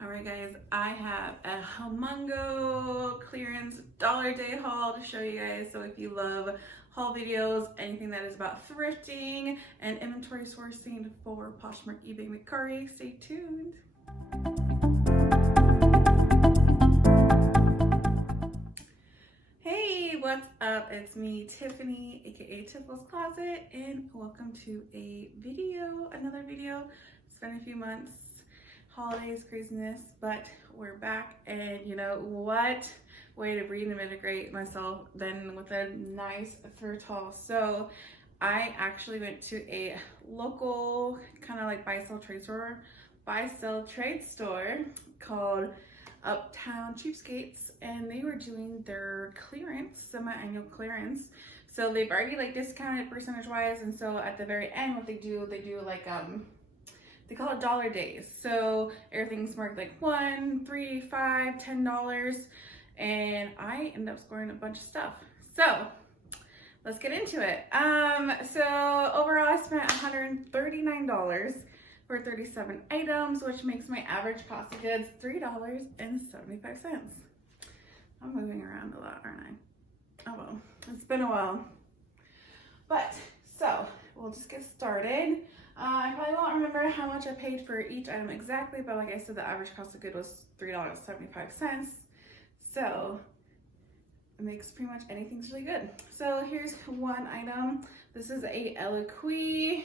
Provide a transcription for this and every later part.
Alright guys, I have a humongo clearance dollar day haul to show you guys. So if you love haul videos, anything that is about thrifting and inventory sourcing for Poshmark, eBay, Mercari, stay tuned. Hey, what's up? It's me, Tiffany, aka Tiffany's Closet, and welcome to another video. It's been a few months, holidays, craziness, but we're back, and you know what? Way to reinvigorate myself then with a nice thrift haul. So I actually went to a local kind of like buy-sell trade store called UpTown Cheapskates, and they were doing their clearance, semi-annual clearance. So they've already like discounted percentage wise, and so at the very end what they do like they call it dollar days. So everything's marked like $1, $3, $5, $10, and I ended up scoring a bunch of stuff. So let's get into it. So overall I spent $139 for 37 items, which makes my average cost of goods $3.75. I'm moving around a lot, aren't I? Oh well, it's been a while. But, so, we'll just get started. I probably won't remember how much I paid for each item exactly, but like I said, the average cost of good was $3.75. So, it makes pretty much anything's really good. So here's one item. This is a Eloquii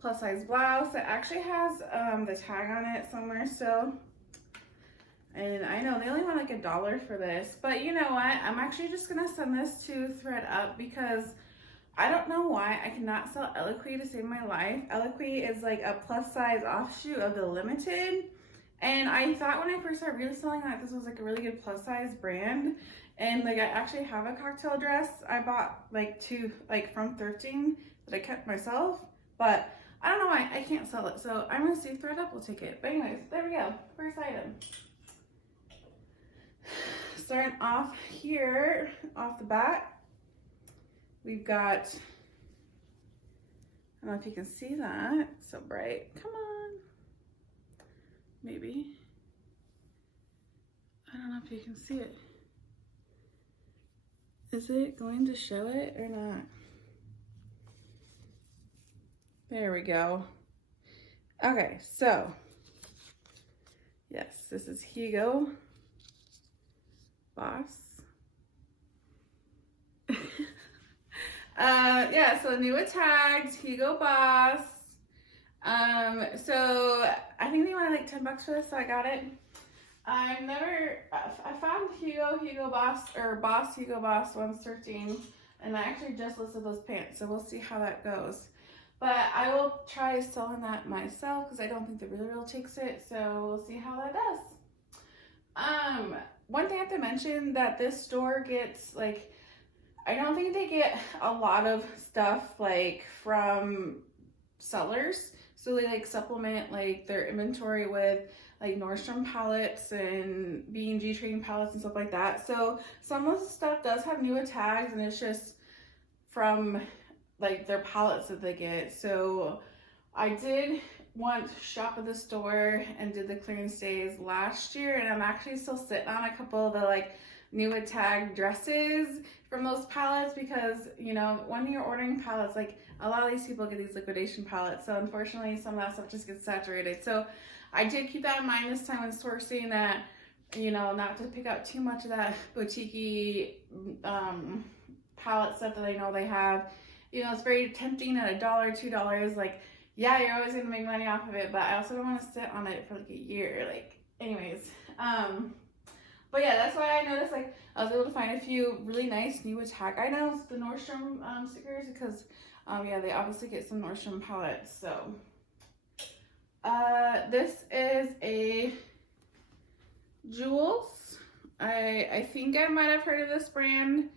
plus size blouse. It actually has the tag on it somewhere still. And I know they only want like $1 for this, but you know what? I'm actually just gonna send this to ThredUp because I don't know why I cannot sell Eloquii to save my life. Eloquii is like a plus size offshoot of the Limited. And I thought when I first started really selling that this was like a really good plus size brand. And like I actually have a cocktail dress I bought like from thrifting that I kept myself, but I don't know why I can't sell it. So I'm gonna see if ThredUp will take it. But anyways, there we go. First item. Starting off here, off the bat, we've got, I don't know if you can see that, it's so bright, come on, maybe, I don't know if you can see it. Is it going to show it or not? There we go. Okay, so, yes, this is Hugo Boss. Yeah, so new with tags, Hugo Boss. So I think they wanted like $10 for this, so I got it. I found Hugo Boss, or Boss Hugo Boss 113, and I actually just listed those pants, so we'll see how that goes. But I will try selling that myself because I don't think the Real takes it, so we'll see how that does. One thing I have to mention that this store gets like, I don't think they get a lot of stuff like from sellers, so they like supplement like their inventory with like Nordstrom palettes and B&G trading palettes and stuff like that. So some of the stuff does have newer tags, and it's just from like their palettes that they get. So I did once shop at the store and did the clearance days last year, and I'm actually still sitting on a couple of the like new tag dresses from those palettes because, you know, when you're ordering palettes, like a lot of these people get these liquidation palettes, so unfortunately some of that stuff just gets saturated. So I did keep that in mind this time when sourcing, that, you know, not to pick out too much of that boutique-y palette stuff that I know they have. You know, it's very tempting at $1, $2, like, yeah, you're always gonna make money off of it, but I also don't want to sit on it for like a year. Like, anyways, but yeah, that's why I noticed like I was able to find a few really nice new tag items, the Nordstrom stickers, because yeah, they obviously get some Nordstrom palettes. So this is a Jewels. I think I might have heard of this brand.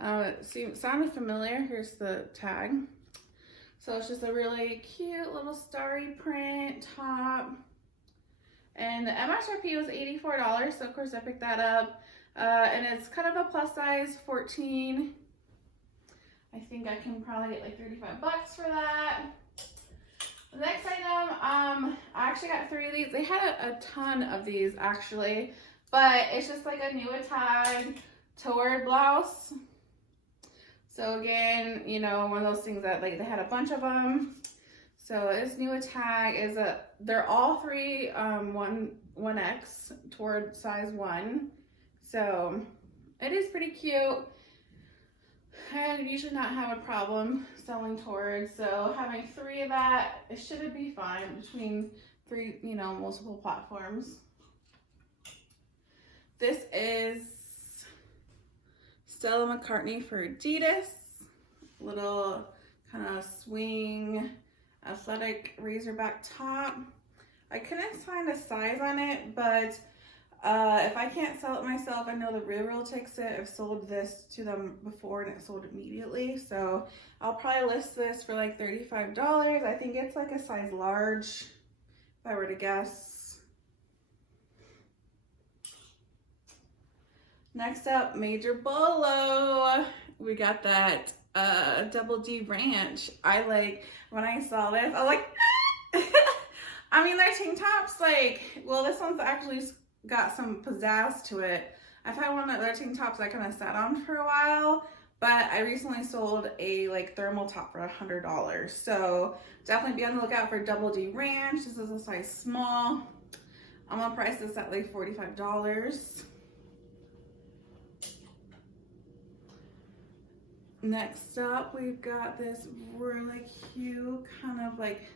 It sounded familiar. Here's the tag. So it's just a really cute little starry print top. And the MSRP was $84, so of course I picked that up. And it's kind of a plus size 14. I think I can probably get like $35 for that. The next item, I actually got 3 of these. They had a ton of these actually, but it's just like a new tag toward blouse. So again, you know, one of those things that like they had a bunch of them. So this new tag is they're all 3 1X toward size 1. So it is pretty cute. I usually not have a problem selling towards, so having 3 of that, it should be fine between 3, you know, multiple platforms. This is Stella McCartney for Adidas. Little kind of swing athletic razorback top. I couldn't find a size on it, but if I can't sell it myself, I know the Real takes it. I've sold this to them before and it sold immediately. So I'll probably list this for like $35. I think it's like a size large, if I were to guess. Next up, Major Bolo. We got that Double D Ranch. When I saw this, I was like, I mean, their tank tops, like, well, this one's actually got some pizzazz to it. I've had one of their tank tops I kind of sat on for a while, but I recently sold a like thermal top for $100. So definitely be on the lookout for Double D Ranch. This is a size small. I'm gonna price this at like $45. Next up, we've got this really cute kind of like,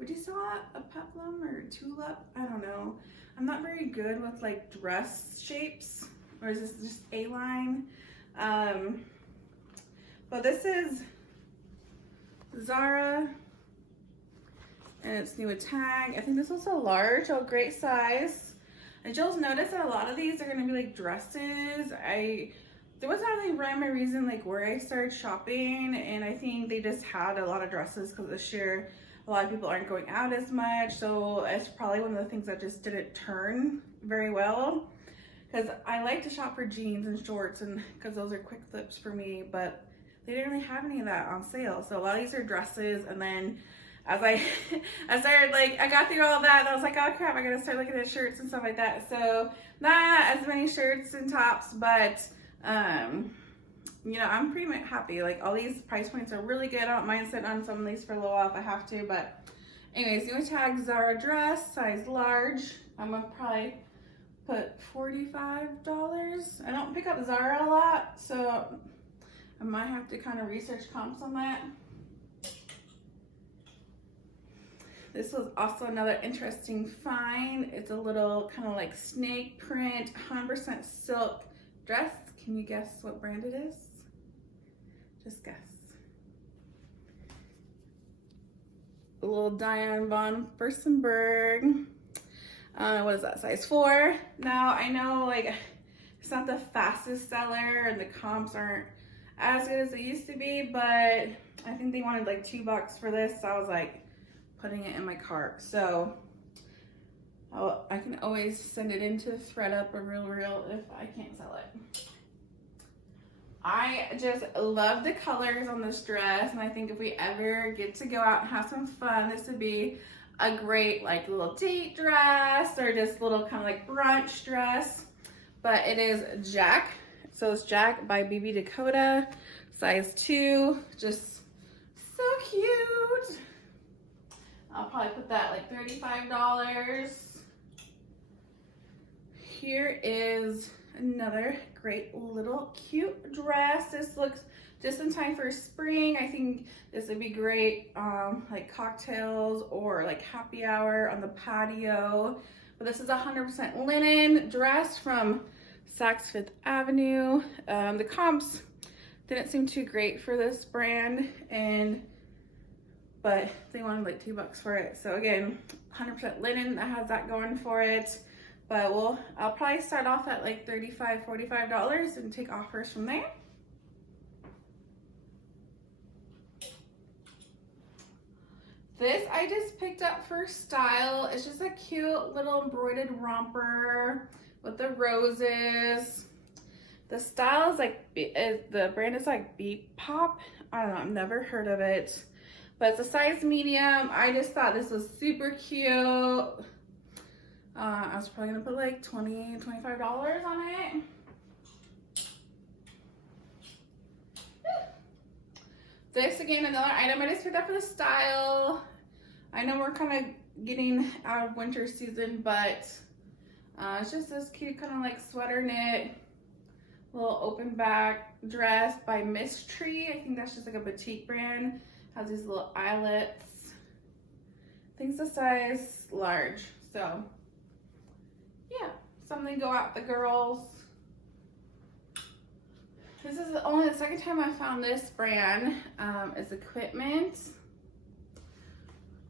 would you call that a peplum or a tulip? I don't know. I'm not very good with like dress shapes, or is this just A-line? But this is Zara, and it's new tag. I think this was a large, oh, great size. And you'll notice that a lot of these are gonna be like dresses. There was not really rhyme or reason like where I started shopping, and I think they just had a lot of dresses because this year a lot of people aren't going out as much, so it's probably one of the things that just didn't turn very well. Because I like to shop for jeans and shorts, and because those are quick flips for me, but they didn't really have any of that on sale. So a lot of these are dresses, and then as I started, like, I got through all that, and I was like, oh crap, I gotta start looking at shirts and stuff like that. So not as many shirts and tops, but you know, I'm pretty much happy. Like, all these price points are really good. I don't mind sitting on some of these for a little while if I have to, but anyways, new tag Zara dress, size large. I'm gonna probably put $45. I don't pick up Zara a lot, so I might have to kind of research comps on that. This was also another interesting find. It's a little kind of like snake print, 100% silk dress. Can you guess what brand it is? Just guess. A little Diane von Furstenberg. What is that, size 4? Now, I know, like, it's not the fastest seller and the comps aren't as good as they used to be, but I think they wanted like $2 for this, so I was like putting it in my cart. So I can always send it into ThredUp or Real if I can't sell it. I just love the colors on this dress, and I think if we ever get to go out and have some fun, this would be a great like little date dress or just little kind of like brunch dress. But it is Jack, so it's Jack by BB Dakota, size 2, just so cute. I'll probably put that like $35. Here is another great little cute dress. This looks just in time for spring. I think this would be great like cocktails or like happy hour on the patio. But this is 100% linen dress from Saks Fifth Avenue. The comps didn't seem too great for this brand, but they wanted like $2 for it. So again, 100% linen, that has that going for it. But I'll probably start off at like $35, $45 and take offers from there. This I just picked up for style. It's just a cute little embroidered romper with the roses. The style is like, the brand is like Beat Pop. I don't know, I've never heard of it. but it's a size medium. I just thought this was super cute. I was probably gonna put like $20, $25 on it. This, again, another item I just picked up for the style. I know we're kind of getting out of winter season, but it's just this cute kind of like sweater knit, little open back dress by Miss Tree. I think that's just like a boutique brand. Has these little eyelets. I think it's a size large. So yeah, something to go out with the girls. This is only the second time I found this brand. It's Equipment,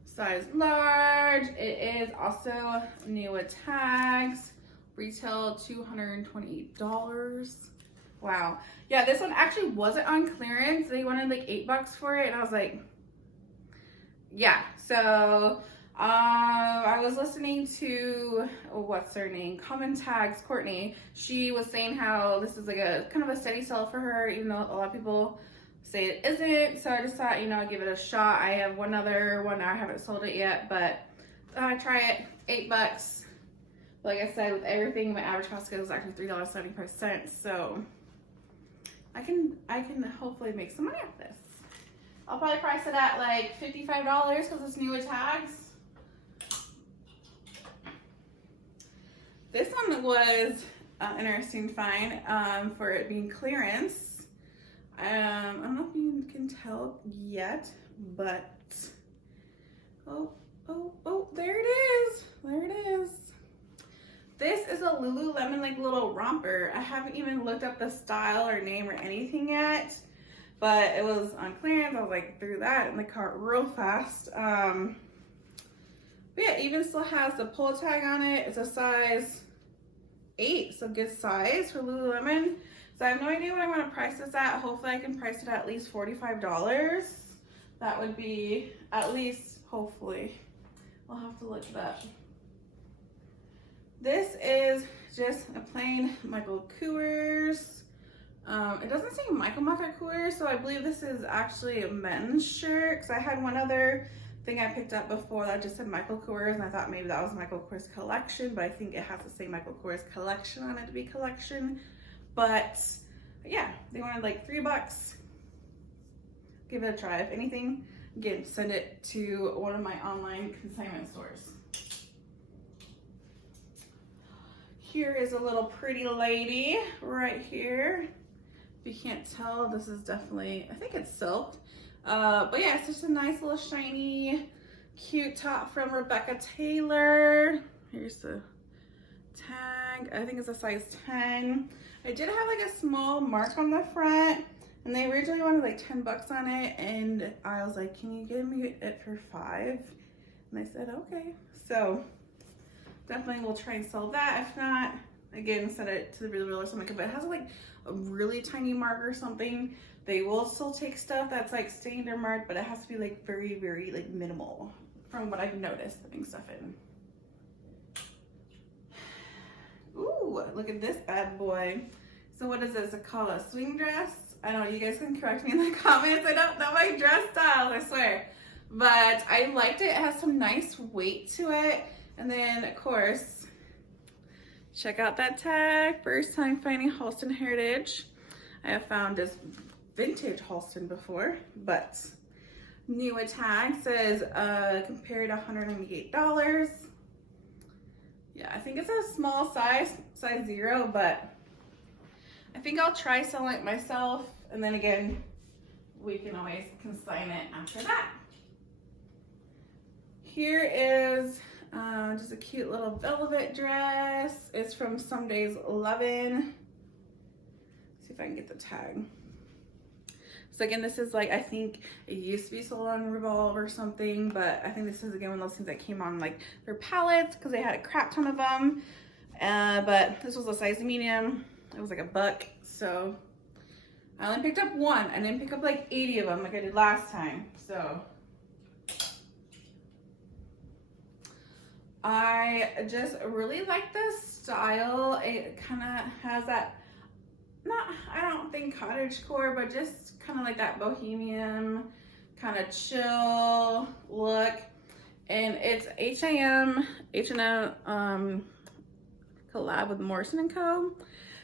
size large. It is also new with tags. Retail $228. Wow. Yeah, this one actually wasn't on clearance. They wanted like $8 for it, and I was like, yeah. So I was listening to, what's her name? Common Tags, Courtney. She was saying how this is like a kind of a steady sell for her, even though a lot of people say it isn't. So I just thought, you know, I'd give it a shot. I have one other one. I haven't sold it yet, but try it. $8. Like I said, with everything, my average cost is actually $3.75. So I can hopefully make some money off this. I'll probably price it at like $55 because it's new with tags. This one was interesting find for it being clearance. I don't know if you can tell yet, but oh, there it is. There it is. This is a Lululemon like little romper. I haven't even looked up the style or name or anything yet, but it was on clearance. I was like, threw that in the cart real fast. But yeah, it even still has the pull tag on it. It's a size 8, so good size for Lululemon. So I have no idea what I'm gonna price this at. Hopefully I can price it at least $45. That would be at least, hopefully. I'll have to look it up. This is just a plain Michael Kors. It doesn't say Michael Kors, so I believe this is actually a men's shirt, because I had one other thing I picked up before that just said Michael Kors, and I thought maybe that was Michael Kors collection, but I think it has to say Michael Kors collection on it to be collection. But yeah, they wanted like $3. Give it a try. If anything, again, send it to one of my online consignment stores. Here is a little pretty lady right here. If you can't tell, this is definitely, I think it's silk. But yeah, it's just a nice little shiny, cute top from Rebecca Taylor. Here's the tag. I think it's a size 10. I did have like a small mark on the front, and they originally wanted like $10 on it, and I was like, can you give me it for $5? And they said, okay. So definitely we'll try and sell that. If not, again, send it to the real or something. But it has like a really tiny mark or something. They will still take stuff that's like stained or marked, but it has to be like very, very like minimal from what I've noticed putting stuff in. Ooh, look at this bad boy. So what is this? Is it called a swing dress? I don't know, you guys can correct me in the comments. I don't know my dress styles, I swear. But I liked it. It has some nice weight to it. And then, of course, check out that tag. First time finding Halston Heritage. I have found this vintage Halston before, but new a tag. Says compared to $198. Yeah, I think it's a small size 0, but I think I'll try selling it myself. And then again, we can always consign it after that. Here is just a cute little velvet dress. It's from Some Days 11. See if I can get the tag. So again, this is like, I think it used to be sold on Revolve or something, but I think this is again one of those things that came on like their palettes because they had a crap ton of them. But this was a size medium. It was like $1, so I only picked up one. I didn't pick up like 80 of them like I did last time. So I just really like this style. It kind of has that, I don't think cottagecore, but just kind of like that bohemian kind of chill look. And it's H&M collab with Morrison & Co.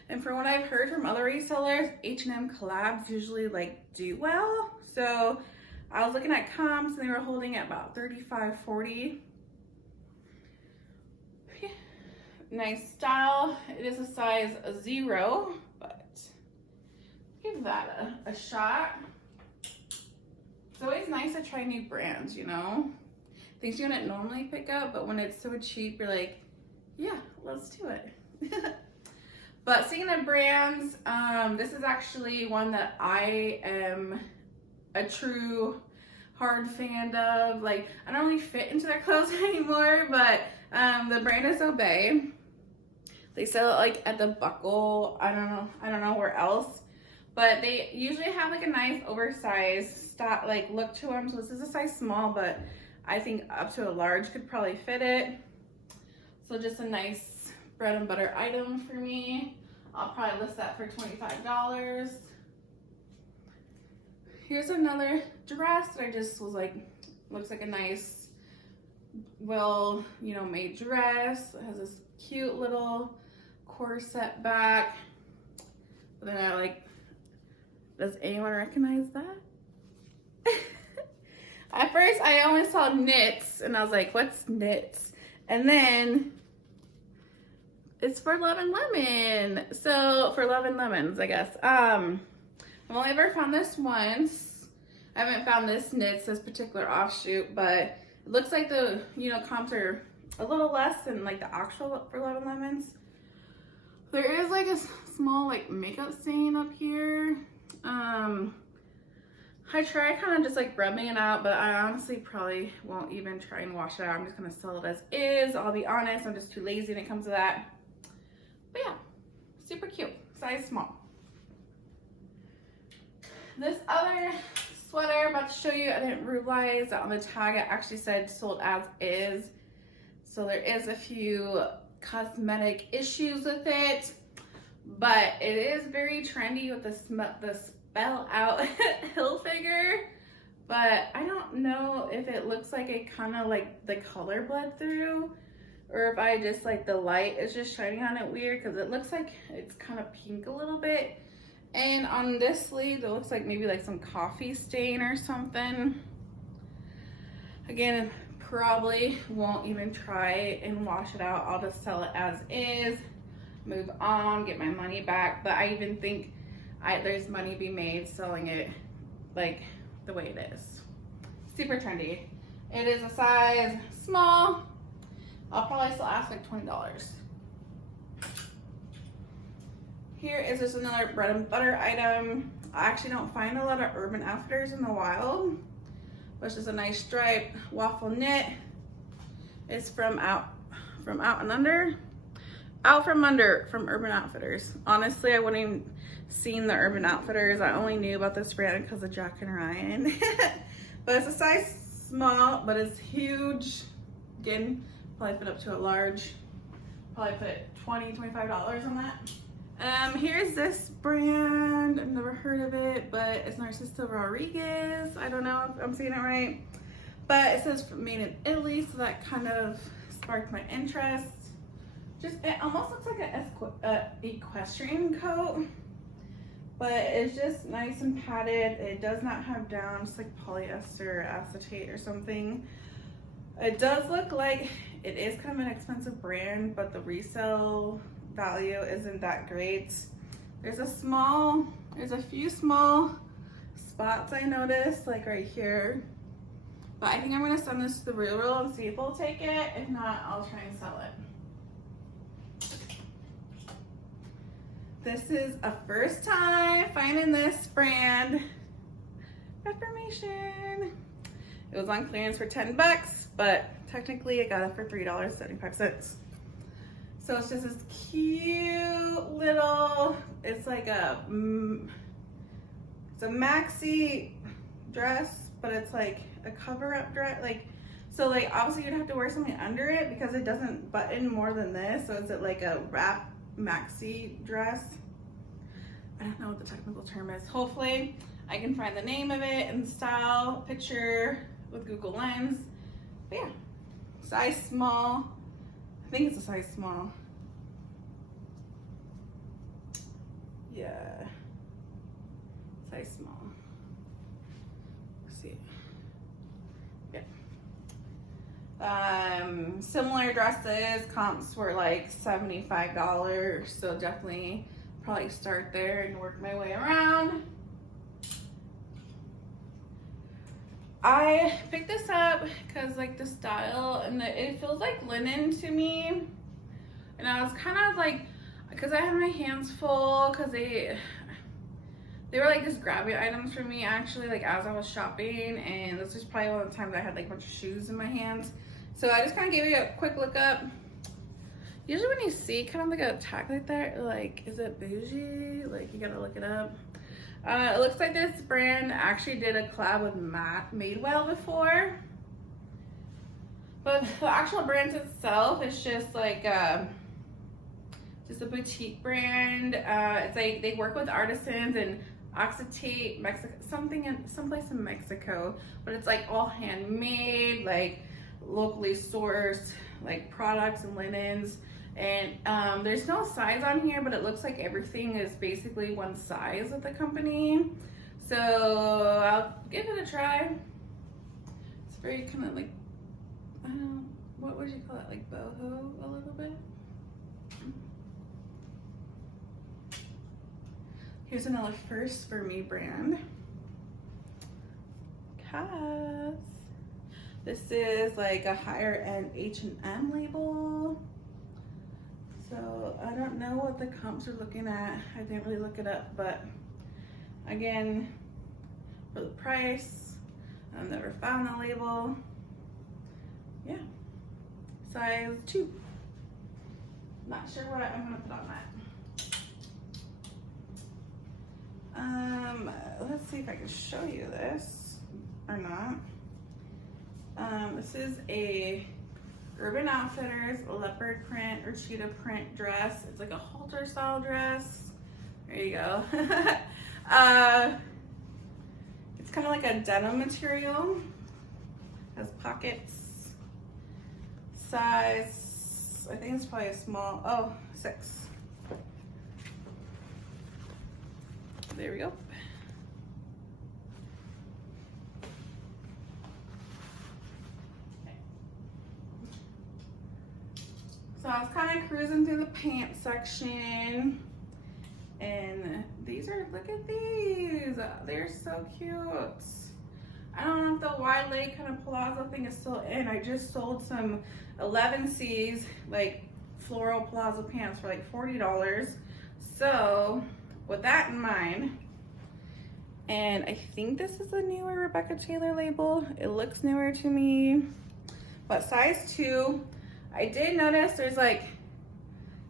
And from what I've heard from other resellers, H&M collabs usually like do well. So I was looking at comps and they were holding at about 35, 40. Yeah. Nice style. It is a size 0, but give that a shot. It's always nice to try new brands, you know? Things you wouldn't normally pick up, but when it's so cheap, you're like, yeah, let's do it. But speaking of brands, this is actually one that I am a true hard fan of. Like, I don't really fit into their clothes anymore, but the brand is Obey. They sell it like at the Buckle. I don't know where else, but they usually have like a nice oversized style, like look to them. So this is a size small, but I think up to a large could probably fit it. So just a nice bread and butter item for me. I'll probably list that for $25. Here's another dress that I just was like, looks like a nice, well, you know, made dress. It has this cute little corset back. But then I like, does anyone recognize that? At first, I only saw knits, and I was like, what's knits? And then, it's for Love and Lemon. So, for Love and Lemons, I guess. I've only ever found this once. I haven't found this knits, this particular offshoot, but it looks like the, you know, comps are a little less than like the actual for Love and Lemons. There is like a small like makeup stain up here. I tried kind of just like rubbing it out, but I honestly probably won't even try and wash it out. I'm just gonna sell it as is. I'll be honest, I'm just too lazy when it comes to that. But yeah, super cute, size small. This other sweater I'm about to show you, I didn't realize that on the tag it actually said sold as is. So there is a few cosmetic issues with it, but it is very trendy with the spell out hill figure. But I don't know if it looks like it kind of like the color bled through, or if I just like the light is just shining on it weird, because it looks like it's kind of pink a little bit. And on this sleeve, it looks like maybe like some coffee stain or something. Again, probably won't even try and wash it out. I'll just sell it as is, move on, get my money back. But I even think there's money to be made selling it like the way it is. Super trendy. It is a size small. I'll probably still ask like $20. Here is just another bread and butter item. I actually don't find a lot of Urban Outfitters in the wild, but it's just a nice stripe waffle knit. It's from Out from Under from Urban Outfitters. Honestly, I wouldn't even seen the Urban Outfitters. I only knew about this brand because of Jack and Ryan. But it's a size small, but it's huge. Again, probably fit up to a large. Probably put $20, $25 on that. Here's this brand. I've never heard of it, but it's Narciso Rodriguez. I don't know if I'm saying it right, but it says made in Italy, so that kind of sparked my interest. Just, it almost looks like an equestrian coat, but it's just nice and padded. It does not have down. It's like polyester or acetate or something. It does look like it is kind of an expensive brand, but the resale value isn't that great. There's a few small spots I noticed, like right here. But I think I'm gonna send this to the Real and see if they'll take it. If not, I'll try and sell it. This is a first time finding this brand. Reformation. It was on clearance for 10 bucks, but technically I got it for $3.75. So it's just this cute little, it's like it's a maxi dress, but it's like a cover up dress. So obviously you'd have to wear something under it because it doesn't button more than this. So is it like a wrap maxi dress? I don't know what the technical term is. Hopefully I can find the name of it and style, picture with Google Lens. But yeah, size small. I think it's a size small. Yeah, size small. Let's see. Yeah. Similar dresses, comps were like $75, so definitely probably start there and work my way around. I picked this up because like the style and it feels like linen to me, and I was kind of like, because I had my hands full because they were like just grabbing items for me actually, like as I was shopping, and this was probably one of the times I had like a bunch of shoes in my hands. So I just kind of gave you a quick look up. Usually when you see kind of like a tag like that, like, is it bougie? Like, you gotta look it up. It looks like this brand actually did a collab with Madewell before. But the actual brand itself is just like just a boutique brand. It's like they work with artisans in Occitate, Mexico, someplace in Mexico, but it's like all handmade, like locally sourced, like products and linens. And there's no size on here, but it looks like everything is basically one size with the company. So I'll give it a try. It's very kind of like, I don't know, what would you call it? Like boho a little bit. Here's another first for me brand. Cass. This is like a higher end H&M label. So I don't know what the comps are looking at. I didn't really look it up, but again, for the price, I've never found the label. Yeah, size 2. Not sure what I'm gonna put on that. Let's see if I can show you this or not. This is a Urban Outfitters leopard print or cheetah print dress. It's like a halter style dress. There you go. It's kind of like a denim material. Has pockets. Size, I think it's probably a small, 6. There we go. So I was kind of cruising through the pants section, and these are, look at these. They're so cute. I don't know if the wide leg kind of palazzo thing is still in. I just sold some 11Cs, like floral palazzo pants for like $40. So with that in mind, and I think this is a newer Rebecca Taylor label. It looks newer to me, but size 2. I did notice there's like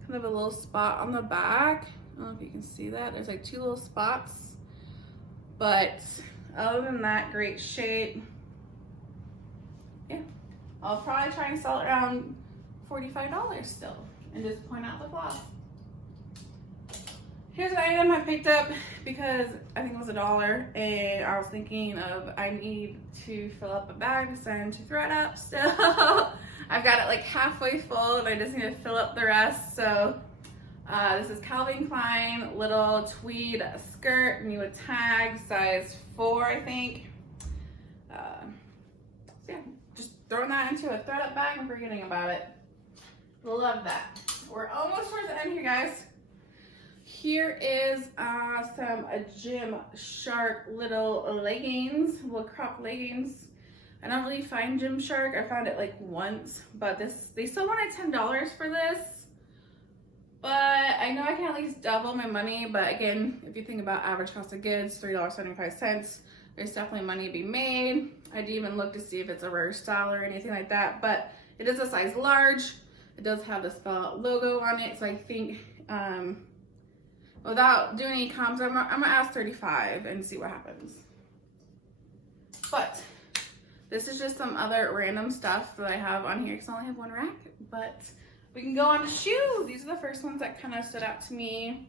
kind of a little spot on the back. I don't know if you can see that. There's like 2 little spots, but other than that, great shape. Yeah, I'll probably try and sell it around $45 still and just point out the flaws. Here's an item I picked up because I think it was $1, and I was thinking of I need to fill up a bag, decided to throw it up. So I've got it like halfway full, and I just need to fill up the rest. So this is Calvin Klein little tweed skirt, new with tag, size 4, I think. So yeah, just throwing that into a throw up bag and forgetting about it. Love that. We're almost towards the end here, guys. Here is some Gymshark little leggings, little crop leggings. I don't really find Gymshark. I found it like once, but they still wanted $10 for this. But I know I can at least double my money. But again, if you think about average cost of goods, $3.75, there's definitely money to be made. I didn't even look to see if it's a rare style or anything like that, but it is a size large. It does have the Spell Out logo on it, so I think without doing any comps, I'm gonna ask $35 and see what happens. But this is just some other random stuff that I have on here because I only have one rack. But we can go on to shoes. These are the first ones that kind of stood out to me.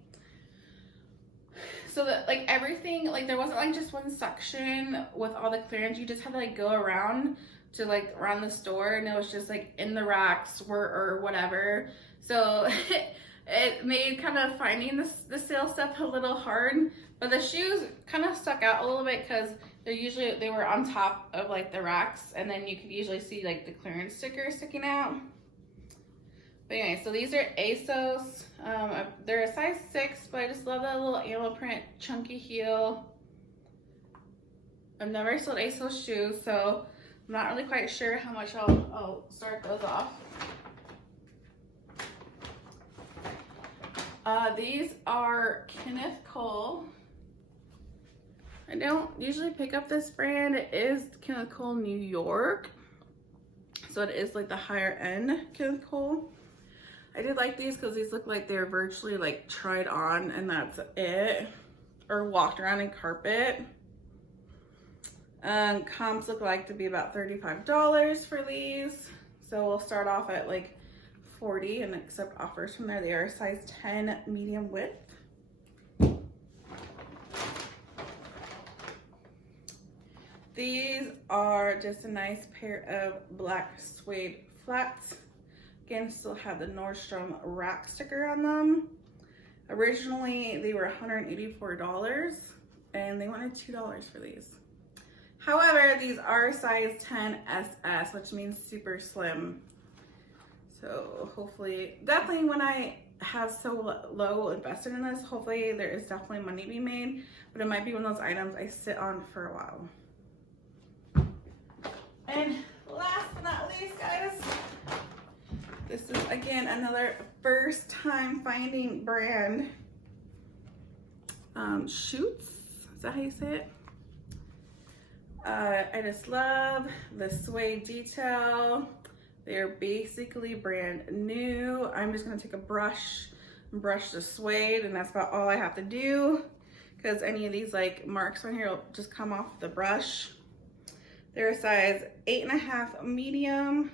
So that like everything, like there wasn't like just one section with all the clearance. You just had to like go around to like around the store, and it was just like in the racks or whatever. So it made kind of finding the sale stuff a little hard. But the shoes kind of stuck out a little bit because they were on top of like the racks, and then you could usually see like the clearance sticker sticking out. But anyway, so these are ASOS. They're a size 6, but I just love that little animal print chunky heel. I've never sold ASOS shoes, so I'm not really quite sure how much I'll start those off. These are Kenneth Cole. I don't usually pick up this brand. It is Kenneth Cole New York. So it is like the higher end Kenneth Cole. I did like these because these look like they're virtually like tried on and that's it. Or walked around in carpet. Comps look like to be about $35 for these. So we'll start off at like 40 and accept offers from there. They are size 10 medium width. These are just a nice pair of black suede flats. Again, still have the Nordstrom rack sticker on them. Originally, they were $184 and they wanted $2 for these. However, these are size 10 SS, which means super slim. So hopefully, definitely when I have so low invested in this, hopefully there is definitely money to be made, but it might be one of those items I sit on for a while. And last but not least, guys, this is again another first time finding brand. Shoots, is that how you say it? I just love the suede detail. They're basically brand new. I'm just gonna take a brush and brush the suede, and that's about all I have to do, because any of these like marks on here will just come off the brush. They're a size 8.5 medium.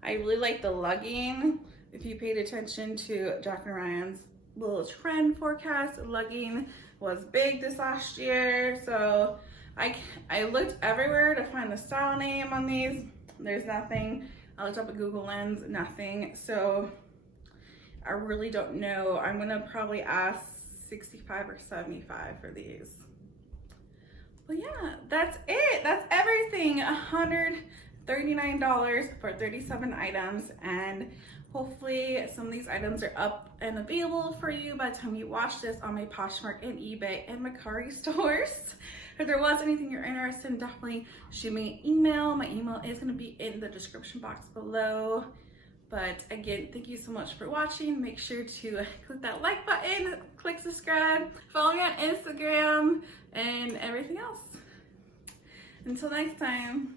I really like the lugging. If you paid attention to Jack and Ryan's little trend forecast, lugging was big this last year. So I looked everywhere to find the style name on these. There's nothing. I looked up at Google Lens, nothing. So I really don't know. I'm gonna probably ask 65 or 75 for these. But yeah, that's it. That's everything. $139 for 37 items, and hopefully some of these items are up and available for you by the time you watch this on my Poshmark and eBay and Mercari stores. If there was anything you're interested in, definitely shoot me an email. My email is going to be in the description box below. But again, thank you so much for watching. Make sure to click that like button, click subscribe, follow me on Instagram, and everything else. Until next time.